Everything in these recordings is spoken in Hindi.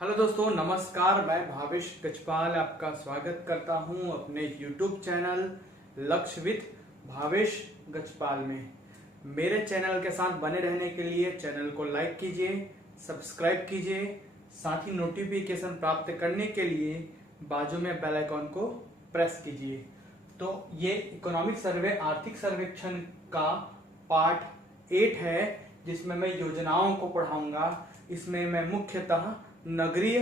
हेलो दोस्तों, नमस्कार। मैं भावेश गजपाल आपका स्वागत करता हूं अपने YouTube चैनल लक्ष्य विथ भावेश गजपाल में। मेरे चैनल के साथ बने रहने के लिए चैनल को लाइक कीजिए, सब्सक्राइब कीजिए, साथ ही नोटिफिकेशन प्राप्त करने के लिए बाजू में बेल आइकॉन को प्रेस कीजिए। तो ये इकोनॉमिक सर्वे आर्थिक सर्वेक्षण का पार्ट 8 है, जिसमें मैं योजनाओं को पढ़ाऊंगा। इसमें मैं मुख्यतः नगरीय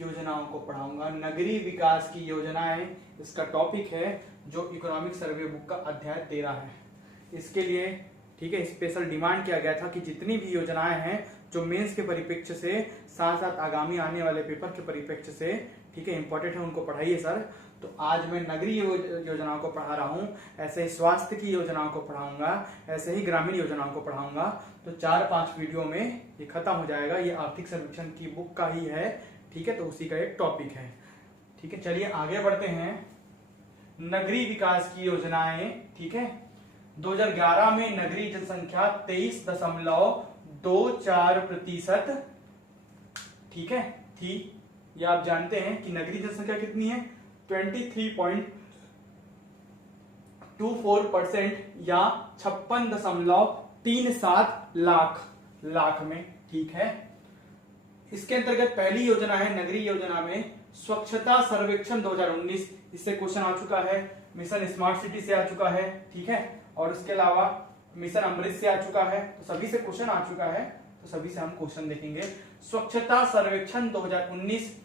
योजनाओं को पढ़ाऊंगा। नगरीय विकास की योजनाएं इसका टॉपिक है, जो इकोनॉमिक सर्वे बुक का अध्याय 13 है। इसके लिए ठीक है, स्पेशल डिमांड किया गया था कि जितनी भी योजनाएं हैं जो मेंस के परिप्रेक्ष्य से साथ साथ आगामी आने वाले पेपर के परिप्रेक्ष्य से ठीक है इंपॉर्टेंट है, उनको पढ़ाइए सर। तो आज मैं नगरीय योजनाओं को पढ़ा रहा हूँ, ऐसे ही स्वास्थ्य की योजनाओं को पढ़ाऊंगा, ऐसे ही ग्रामीण योजनाओं को पढ़ाऊंगा। तो 4-5 वीडियो में ये खत्म हो जाएगा। ये आर्थिक सर्वेक्षण की बुक का ही है, ठीक है, तो उसी का एक टॉपिक है। ठीक है, चलिए आगे बढ़ते हैं। नगरीय विकास की योजनाएं, ठीक है। 2011 में नगरीय जनसंख्या 23.24% ठीक है थी। ये आप जानते हैं कि नगरीय जनसंख्या कितनी है, 23.24% या 56.37 लाख में, ठीक है। इसके अंतर्गत पहली योजना है नगरीय योजना में स्वच्छता सर्वेक्षण 2019। इससे क्वेश्चन आ चुका है, मिशन स्मार्ट सिटी से आ चुका है, ठीक है, और इसके अलावा मिशन अमृत से आ चुका है। तो सभी से क्वेश्चन आ चुका है, तो सभी से हम क्वेश्चन देखेंगे। स्वच्छता सर्वेक्षण 2019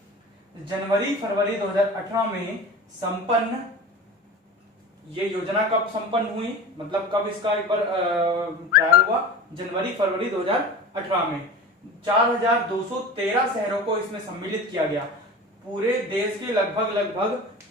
जनवरी फरवरी 2018 में संपन्न। ये योजना कब संपन्न हुई, मतलब कब इसका एक बार ट्रायल हुआ, जनवरी फरवरी 2018 में। 4213 शहरों को इसमें सम्मिलित किया गया। पूरे देश के लगभग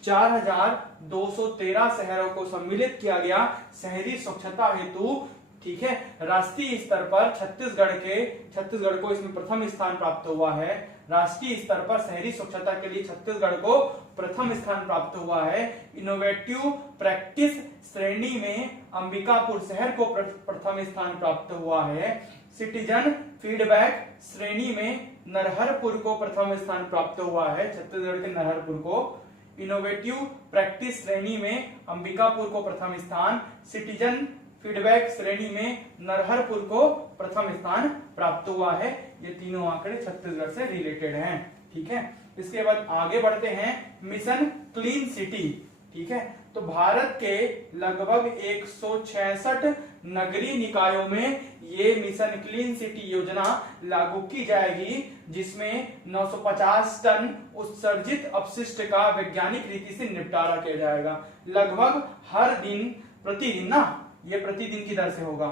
4213 शहरों को सम्मिलित किया गया शहरी स्वच्छता हेतु, ठीक है। राष्ट्रीय स्तर पर छत्तीसगढ़ को इसमें प्रथम स्थान प्राप्त हुआ है। राष्ट्रीय स्तर पर शहरी स्वच्छता के लिए छत्तीसगढ़ को प्रथम स्थान प्राप्त हुआ है। इनोवेटिव प्रैक्टिस श्रेणी में अंबिकापुर शहर को प्रथम स्थान प्राप्त हुआ है। सिटीजन फीडबैक श्रेणी में नरहरपुर को प्रथम स्थान प्राप्त हुआ है, छत्तीसगढ़ के नरहरपुर को। इनोवेटिव प्रैक्टिस श्रेणी में अंबिकापुर को प्रथम स्थान, सिटीजन फीडबैक श्रेणी में नरहरपुर को प्रथम स्थान प्राप्त हुआ है। ये तीनों आंकड़े छत्तीसगढ़ से रिलेटेड हैं, ठीक है। इसके बाद आगे बढ़ते हैं, मिशन क्लीन सिटी, ठीक है। तो भारत के लगभग 166 नगरीय निकायों में ये मिशन क्लीन सिटी योजना लागू की जाएगी, जिसमें 950 टन उत्सर्जित अपशिष्ट का वैज्ञानिक रीति से निपटारा किया जाएगा। लगभग हर दिन, प्रतिदिन ना, ये प्रतिदिन की दर से होगा।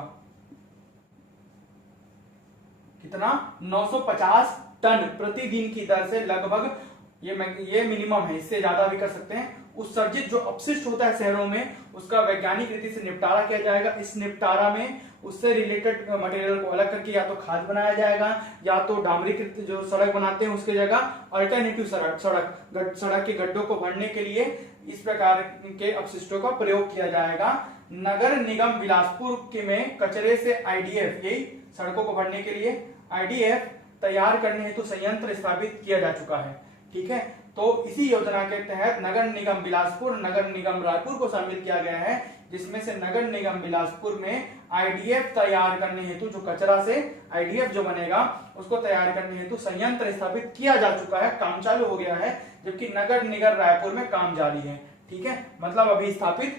कितना, 950 टन प्रतिदिन की दर से लगभग, ये मिनिमम है, इससे ज्यादा भी कर सकते हैं। उत्सर्जित जो अपशिष्ट होता है शहरों में, उसका वैज्ञानिक रीति से निपटारा किया जाएगा। इस निपटारा में उससे रिलेटेड मटेरियल को अलग करके या तो खाद बनाया जाएगा, या तो डामरीकृत जो सड़क बनाते हैं उसके जगह अल्टरनेटिव सड़क के गड्ढों को भरने के लिए इस प्रकार के अपशिष्टों का प्रयोग किया जाएगा। नगर निगम बिलासपुर में कचरे से आईडीएफ, यही सड़कों को भरने के लिए आईडीएफ तैयार करने हेतु संयंत्र स्थापित किया जा चुका है, ठीक है। तो इसी योजना के तहत नगर निगम बिलासपुर, नगर निगम रायपुर को शामिल किया गया है, जिसमें से नगर निगम बिलासपुर में आईडीएफ तैयार करने हेतु, जो कचरा से आईडीएफ जो बनेगा उसको तैयार करने हेतु संयंत्र स्थापित किया जा चुका है, काम चालू हो गया है। जबकि नगर निगम रायपुर में काम जारी है, ठीक है, मतलब अभी स्थापित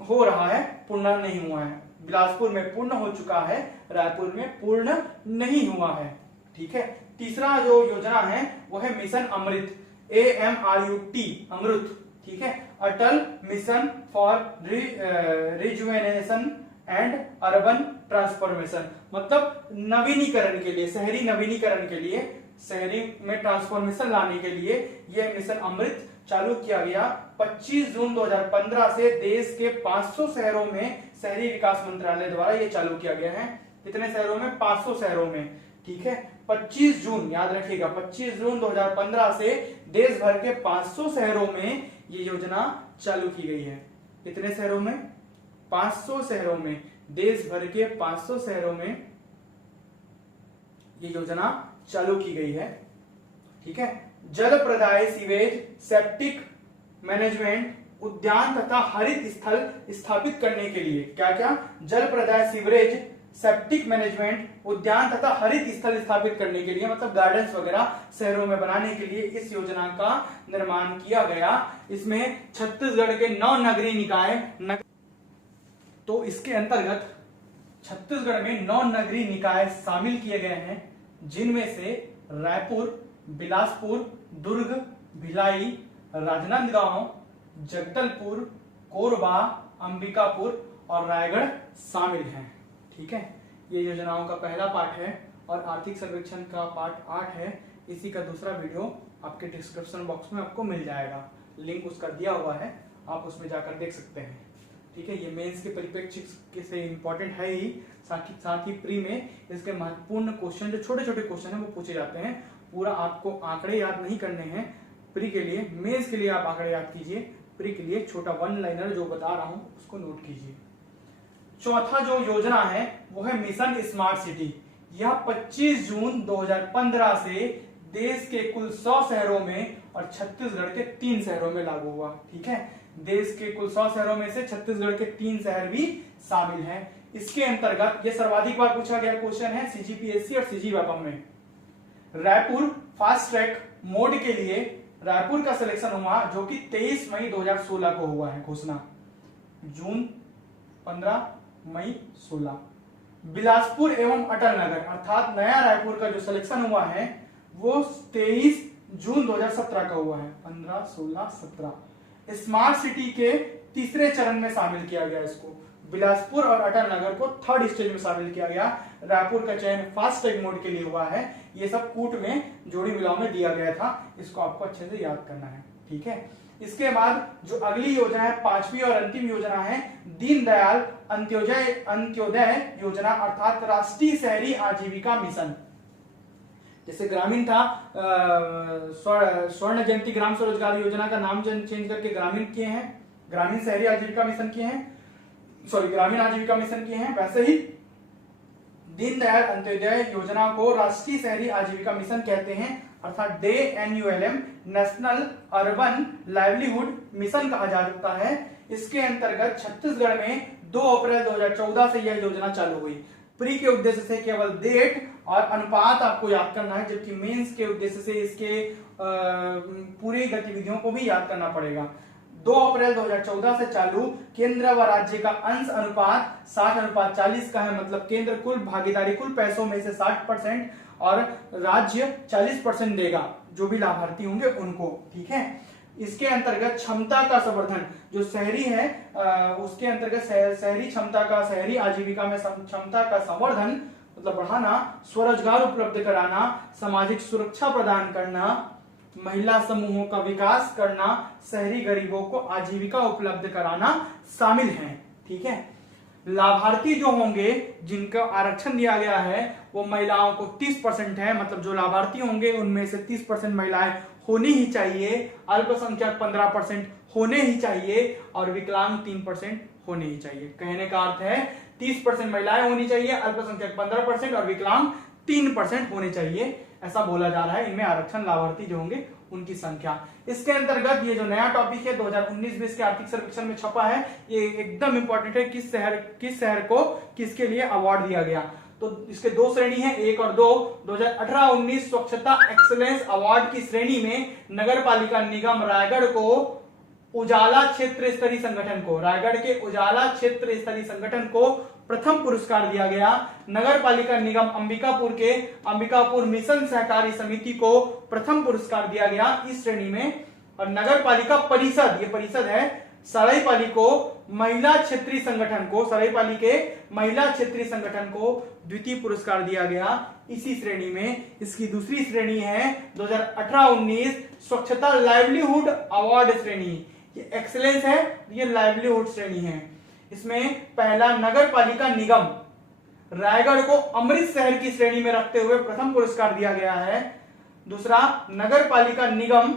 हो रहा है, पूर्ण नहीं हुआ है। बिलासपुर में पूर्ण हो चुका है, रायपुर में पूर्ण नहीं हुआ है, ठीक है। तीसरा जो योजना है वो है मिशन अमृत, AMRUT, अमृत, ठीक है। Atal mission for rejuvenation and urban transformation, मतलब नवीनीकरण के लिए, शहरी नवीनीकरण के लिए, शहरी में ट्रांसफॉर्मेशन लाने के लिए यह मिशन अमृत चालू किया गया। 25 जून 2015 से देश के 500 शहरों में शहरी विकास मंत्रालय द्वारा यह चालू किया गया है। कितने शहरों में, 500 शहरों में, ठीक है। 25 जून, याद रखिएगा, 25 जून 2015 से देश भर के 500 शहरों में ये योजना चालू की गई है। कितने शहरों में, 500 शहरों में, देश भर के 500 शहरों में ये योजना चालू की गई है, ठीक है। जल प्रदाय, सीवेज, सेप्टिक मैनेजमेंट, उद्यान तथा हरित स्थल स्थापित करने के लिए, क्या क्या, जल प्रदाय, सीवरेज, सेप्टिक मैनेजमेंट, उद्यान तथा हरित स्थल स्थापित करने के लिए, मतलब गार्डन्स वगैरह शहरों में बनाने के लिए इस योजना का निर्माण किया गया। इसमें छत्तीसगढ़ के 9 नगरीय निकाय तो इसके अंतर्गत छत्तीसगढ़ में 9 नगरीय निकाय शामिल किए गए हैं, जिनमें से रायपुर, बिलासपुर, दुर्ग, भिलाई, राजनांदगांव, जगदलपुर, कोरबा, अंबिकापुर और रायगढ़ शामिल हैं। ठीक है, ये योजनाओं का पहला पार्ट है और आर्थिक सर्वेक्षण का पार्ट 8 है। इसी का दूसरा वीडियो आपके डिस्क्रिप्शन बॉक्स में आपको मिल जाएगा, लिंक उसका दिया हुआ है, आप उसमें जाकर देख सकते हैं। ठीक है, ये मेंस के परिप्रेक्ष्य से इंपॉर्टेंट है ही, साथ ही प्री में इसके महत्वपूर्ण क्वेश्चन, जो छोटे छोटे क्वेश्चन है वो पूछे जाते हैं। पूरा आपको आंकड़े याद नहीं करने हैं प्री के लिए, मेंस के लिए आप आंकड़े याद कीजिए, प्री के लिए छोटा 1 लाइनर जो बता रहा हूं उसको नोट कीजिए। चौथा जो योजना है वो है मिशन स्मार्ट सिटी। यह 25 जून 2015 से देश के कुल 100 शहरों में और छत्तीसगढ़ के 3 शहरों में लागू हुआ। ठीक है, देश के कुल 100 शहरों में से छत्तीसगढ़ के 3 शहर भी शामिल हैं। इसके अंतर्गत ये सर्वाधिक बार पूछा गया क्वेश्चन है सीजीपीएससी और सीजीव्यापम में। रायपुर फास्ट ट्रैक मोड के लिए रायपुर का सिलेक्शन हुआ, जो कि 23 मई 2016 को हुआ है घोषणा, जून 15 मई 16। बिलासपुर एवं अटल नगर अर्थात नया रायपुर का जो सिलेक्शन हुआ है वो 23 जून 2017 का हुआ है, 15, 16, 17। स्मार्ट सिटी के तीसरे चरण में शामिल किया गया इसको। बिलासपुर और अटल नगर को 3rd स्टेज में शामिल किया गया। रायपुर का चयन फास्ट ट्रैक मोड के लिए हुआ है। ये सब कूट में, जोड़ी मिलाव में दिया गया था, इसको आपको अच्छे से याद करना है। ठीक है, इसके बाद जो अगली योजना है, 5वीं और अंतिम योजना है दीनदयाल अंत्योदय योजना अर्थात राष्ट्रीय शहरी आजीविका मिशन। जैसे ग्रामीण था, स्वर्ण जयंती ग्राम स्वरोजगार योजना का नाम चेंज करके ग्रामीण किए हैं, ग्रामीण शहरी आजीविका मिशन किए हैं, ग्रामीण आजीविका मिशन किए हैं, वैसे ही दीनदयाल अंत्योदय योजना को राष्ट्रीय शहरी आजीविका मिशन कहते हैं, अर्थात DANULM national urban livelihood mission कहा जाता है। इसके अंतर्गत छत्तीसगढ़ में 2 अप्रैल 2014 से यह योजना चालू हुई। प्री के उद्देश्य से केवल डेट और अनुपात आपको याद करना है, जबकि मेंस के उद्देश्य से इसके पूरी गतिविधियों को भी याद करना पड़ेगा। 2 अप्रैल 2014 से चालू, केंद्र व राज्य का अंश अनुपात 60:40 का है, मतलब केंद्र कुल भागीदारी कुल पैसों में से 60% और राज्य 40% देगा, जो भी लाभार्थी होंगे उनको। ठीक है, इसके अंतर्गत क्षमता का संवर्धन, जो शहरी है उसके अंतर्गत शहरी क्षमता का, शहरी आजीविका में क्षमता का संवर्धन मतलब बढ़ाना, स्वरोजगार उपलब्ध कराना, सामाजिक सुरक्षा प्रदान करना, महिला समूहों का विकास करना, शहरी गरीबों को आजीविका उपलब्ध कराना शामिल है। ठीक है, लाभार्थी जो होंगे जिनका आरक्षण दिया गया है वो महिलाओं को 30% है, मतलब जो लाभार्थी होंगे उनमें से 30% महिलाएं होनी ही चाहिए, अल्पसंख्यक 15% होने ही चाहिए और विकलांग 3% होने ही चाहिए। कहने का अर्थ है 30% महिलाएं होनी चाहिए, अल्पसंख्यक 15% और विकलांग 3% होने चाहिए, ऐसा बोला जा रहा है। इनमें आरक्षण लाभार्थी जो होंगे उनकी संख्या। इसके अंतर्गत ये जो नया टॉपिक है 2019-20 के आर्थिक सर्वेक्षण में छपा है, ये एकदम इंपॉर्टेंट है, किस शहर को किसके लिए अवार्ड दिया गया। तो इसके 2 श्रेणी है, 1 और 2। 2018-19 स्वच्छता एक्सीलेंस अवार्ड की श्रेणी में नगर पालिका निगम रायगढ़ को उजाला क्षेत्र स्तरीय संगठन को, रायगढ़ के उजाला क्षेत्र स्तरीय संगठन को प्रथम पुरस्कार दिया गया। नगर पालिका निगम अंबिकापुर के अंबिकापुर मिशन सहकारी समिति को प्रथम पुरस्कार दिया गया इस श्रेणी में। और नगर पालिका परिषद, ये परिषद है, सरायपाली को महिला क्षेत्रीय संगठन को, सरायपाली के महिला क्षेत्रीय संगठन को द्वितीय पुरस्कार दिया गया इसी श्रेणी में। इसकी दूसरी श्रेणी है 2018-19 स्वच्छता लाइवलीहुड अवार्ड श्रेणी, ये एक्सीलेंस है, ये लाइवलीहुड श्रेणी है। इसमें पहला नगर पालिका निगम रायगढ़ को अमृत शहर की श्रेणी में रखते हुए प्रथम पुरस्कार दिया गया है। दूसरा नगर पालिका निगम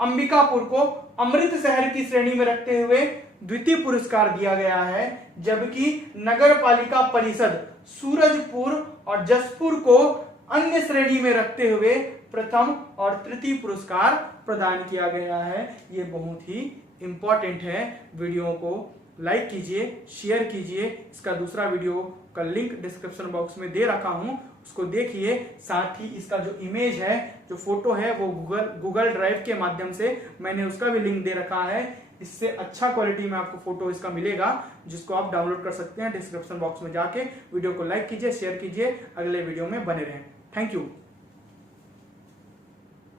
अंबिकापुर को अमृत शहर की श्रेणी में रखते हुए द्वितीय पुरस्कार दिया गया है, जबकि नगर पालिका परिषद सूरजपुर और जसपुर को अन्य श्रेणी में रखते हुए प्रथम और तृतीय पुरस्कार प्रदान किया गया है। ये बहुत ही इंपॉर्टेंट है। वीडियो को लाइक कीजिए, शेयर कीजिए। इसका दूसरा वीडियो का लिंक डिस्क्रिप्शन बॉक्स में दे रखा हूं, उसको देखिए। साथ ही इसका जो इमेज है, जो फोटो है, वो गूगल ड्राइव के माध्यम से मैंने उसका भी लिंक दे रखा है। इससे अच्छा क्वालिटी में आपको फोटो इसका मिलेगा, जिसको आप डाउनलोड कर सकते हैं डिस्क्रिप्शन बॉक्स में जाके। वीडियो को लाइक कीजिए, शेयर कीजिए। अगले वीडियो में बने रहें। Thank you.